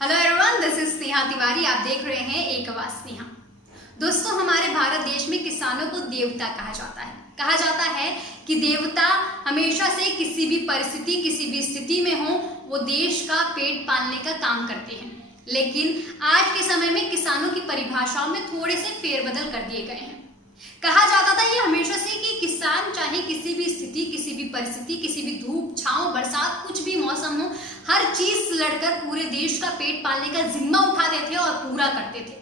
Hello everyone, this is Sneha Tiwari. आप देख रहे हैं एक आवाज स्नेहा। दोस्तों, हमारे भारत देश में किसानों को देवता कहा जाता है। कहा जाता है कि देवता हमेशा से किसी भी परिस्थिति, किसी भी स्थिति में हो, वो देश का पेट पालने का काम करते हैं। लेकिन आज के समय में किसानों की परिभाषाओं में थोड़े से फेरबदल कर दिए गए हैं। कहा जाता था ये हमेशा से कि किसान चाहे किसी भी स्थिति, किसी भी परिस्थिति, किसी भी धूप छांव बरसात, कुछ भी मौसम हो, हर चीज से लड़कर पूरे देश का पेट पालने का जिम्मा उठाते थे और पूरा करते थे।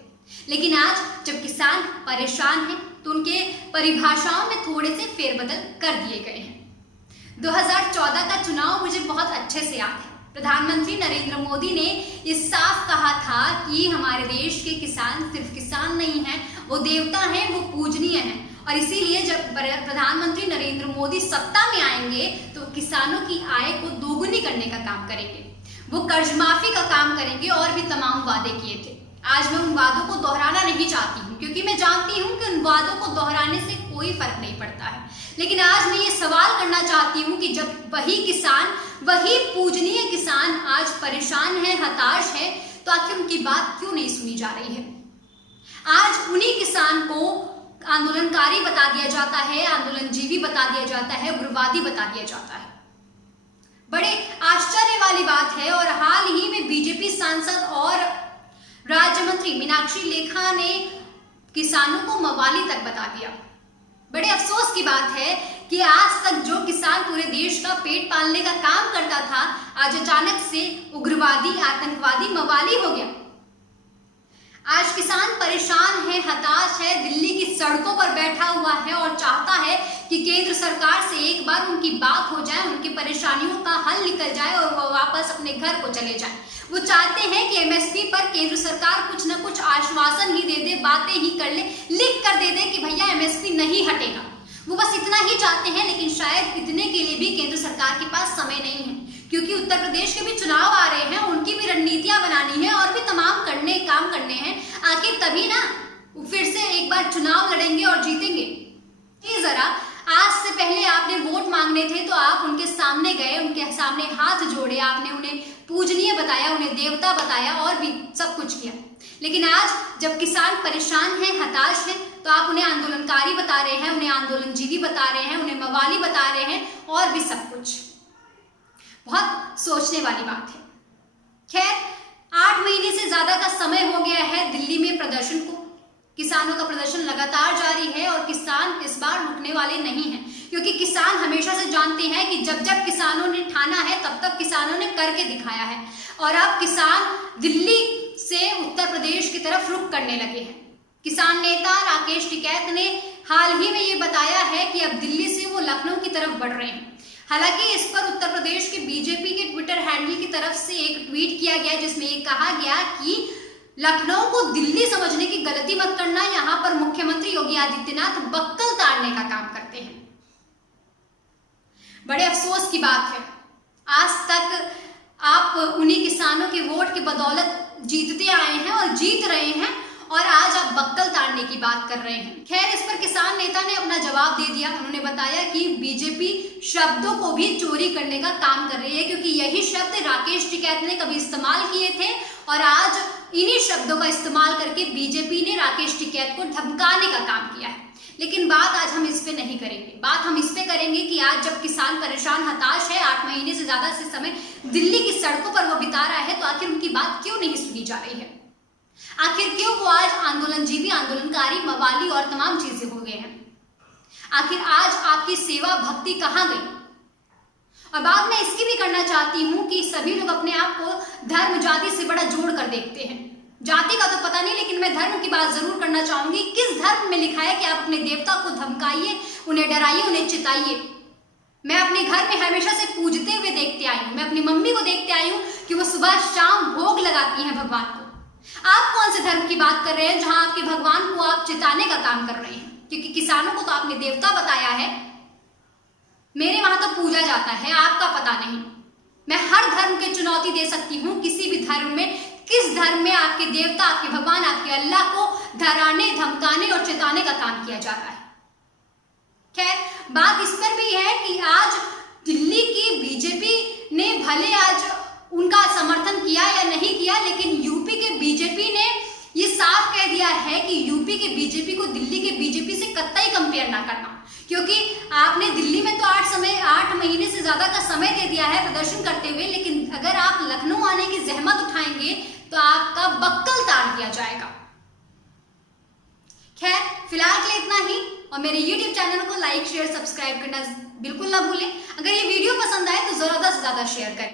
लेकिन आज जब किसान परेशान हैं तो उनके परिभाषाओं में थोड़े से फेरबदल कर दिए गए हैं। 2014 का चुनाव मुझे बहुत अच्छे से याद है। प्रधानमंत्री नरेंद्र मोदी ने ये साफ कहा था कि हमारे देश के किसान सिर्फ किसान नहीं हैं, वो देवता हैं, वो पूजनीय हैं। और इसीलिए जब प्रधानमंत्री नरेंद्र मोदी सत्ता में आएंगे तो किसानों की आय को दोगुनी करने का काम करेंगे, वो कर्ज माफी का काम करेंगे और भी तमाम वादे किए थे। आज मैं उन वादों को दोहराना नहीं चाहती हूँ, क्योंकि मैं जानती हूँ कि उन वादों को दोहराने से कोई फर्क नहीं पड़ता है। लेकिन आज मैं ये सवाल करना चाहती हूँ कि जब वही किसान, वही पूजनीय किसान आज परेशान है, हताश है, तो आखिर उनकी बात क्यों नहीं सुनी जा रही है? आज उन्हीं किसान को आंदोलनकारी बता दिया जाता है, आंदोलनजीवी बता दिया जाता है, उग्रवादी बता दिया जाता है। बड़े आश्चर्य वाली बात है। और हाल ही में बीजेपी सांसद और राज्य मंत्री मीनाक्षी लेखा ने किसानों को मवाली तक बता दिया। बड़े अफसोस की बात है कि आज तक जो किसान पूरे देश का पेट पालने का काम करता था, आज अचानक से उग्रवादी, आतंकवादी, मवाली हो गया। आज किसान परेशान है, हताश है, दिल्ली की सड़कों पर बैठा हुआ है और चाहता है कि केंद्र सरकार से एक बार उनकी बात हो जाए, उनकी परेशानियों का हल निकल जाए और वो वापस अपने घर को चले जाए। वो चाहते हैं कि एमएसपी पर केंद्र सरकार कुछ न कुछ आश्वासन ही दे दे, बातें ही कर ले, लिख कर दे दे कि भैया एमएसपी नहीं हटेगा। वो बस इतना ही चाहते हैं। लेकिन शायद इतने के लिए भी केंद्र सरकार के पास समय नहीं है, क्योंकि उत्तर प्रदेश के भी चुनाव आ रहे हैं, उनकी भी रणनीतियां बनानी है और भी तमाम काम करने हैं। आखिर तभी ना फिर से एक बार चुनाव लड़ेंगे और जीतेंगे। ये जरा आज से पहले आपने वोट मांगने थे तो आप उनके सामने गए, उनके सामने हाथ जोड़े, आपने उन्हें पूजनीय बताया, उन्हें देवता बताया और भी सब कुछ किया। लेकिन आज जब किसान परेशान हैं, हताश हैं, तो आप उन्हें आंदोलनकारी बता रहे हैं, उन्हें आंदोलनजीवी बता रहे हैं, उन्हें मवाली बता रहे हैं और भी सब कुछ। बहुत सोचने वाली बात है। खैर, 8 महीने से ज्यादा का समय हो गया है दिल्ली में प्रदर्शन को। किसानों का प्रदर्शन लगातार जारी है और किसान इस बार रुकने वाले नहीं हैं, क्योंकि किसान हमेशा से जानते हैं कि जब जब किसानों ने ठाना है तब तक किसानों ने करके दिखाया है। और अब किसान दिल्ली से उत्तर प्रदेश की तरफ रुख करने लगे हैं। किसान नेता राकेश टिकैत ने हाल ही में ये बताया है कि अब दिल्ली से वो लखनऊ की तरफ बढ़ रहे हैं। हालांकि इस पर उत्तर प्रदेश के बीजेपी के ट्विटर हैंडल की तरफ से एक ट्वीट किया गया, जिसमें ये कहा गया कि लखनऊ को दिल्ली समझने की गलती मत करना, यहाँ पर मुख्यमंत्री योगी आदित्यनाथ बक्कल ताड़ने का काम करते हैं। बड़े अफसोस की बात है, आज तक आप उन्हीं किसानों के वोट की बदौलत जीतते आए हैं और जीत रहे हैं, और आज आप बक्कल ताड़ने की बात कर रहे हैं। खैर, इस पर किसान नेता ने अपना जवाब दे दिया। उन्होंने बताया कि बीजेपी शब्दों को भी चोरी करने का काम कर रही है, क्योंकि यही शब्द राकेश टिकैत ने कभी इस्तेमाल किए थे और आज इन्हीं शब्दों का इस्तेमाल करके बीजेपी ने राकेश टिकैत को धमकाने का काम किया है। लेकिन बात आज हम इस पे नहीं करेंगे। बात हम इस पे करेंगे कि आज जब किसान परेशान, हताश है, 8 महीने से ज्यादा से समय दिल्ली की सड़कों पर वो बिता रहा है, तो आखिर उनकी बात क्यों नहीं सुनी जा रही है? आखिर क्यों वो आज आंदोलनजीवी, आंदोलनकारी, मवाली और तमाम चीजें हो गए हैं? आखिर आज आपकी सेवा भक्ति कहाँ गई? और बात मैं इसकी भी करना चाहती हूं कि सभी लोग अपने आप को धर्म, जाति से बड़ा जोड़ कर देखते हैं। जाति का तो पता नहीं, लेकिन मैं धर्म की बात जरूर करना चाहूंगी। किस धर्म में लिखा है कि आप अपने देवता को धमकाइए, उन्हें डराइए, उन्हें चिताइए? मैं अपने घर में हमेशा से पूजते हुए देखते आई हूँ। मैं अपनी मम्मी को देखते आई हूँ कि वो सुबह शाम भोग लगाती हैं भगवान को। आप कौन से धर्म की बात कर रहे हैं जहां आपके भगवान को आप चिताने का काम कर रहे हैं? क्योंकि किसानों को तो आपने देवता बताया है। मेरे वहां तो पूजा जाता है, आपका पता नहीं। मैं हर धर्म की चुनौती दे सकती हूँ। किसी भी धर्म में, किस धर्म में आपके देवता, आपके भगवान, आपके अल्लाह को डराने, धमकाने और चिताने का काम किया जा रहा है? खैर, बात इस पर भी है कि आज दिल्ली की बीजेपी ने भले आज उनका समर्थन किया या नहीं किया, लेकिन यूपी के बीजेपी ने ये साफ कह दिया है कि यूपी के बीजेपी को दिल्ली के बीजेपी से कतई कंपेयर ना करना, क्योंकि आपने दिल्ली में तो 8 महीने से ज्यादा का समय दे दिया है प्रदर्शन करते हुए, लेकिन अगर आप लखनऊ आने की जहमत उठाएंगे तो आपका बक्कल ताड़ दिया जाएगा। खैर, फिलहाल के लिए इतना ही, और मेरे YouTube चैनल को लाइक शेयर सब्सक्राइब करना बिल्कुल ना भूलें। अगर ये वीडियो पसंद आए तो ज्यादा से ज्यादा शेयर करें।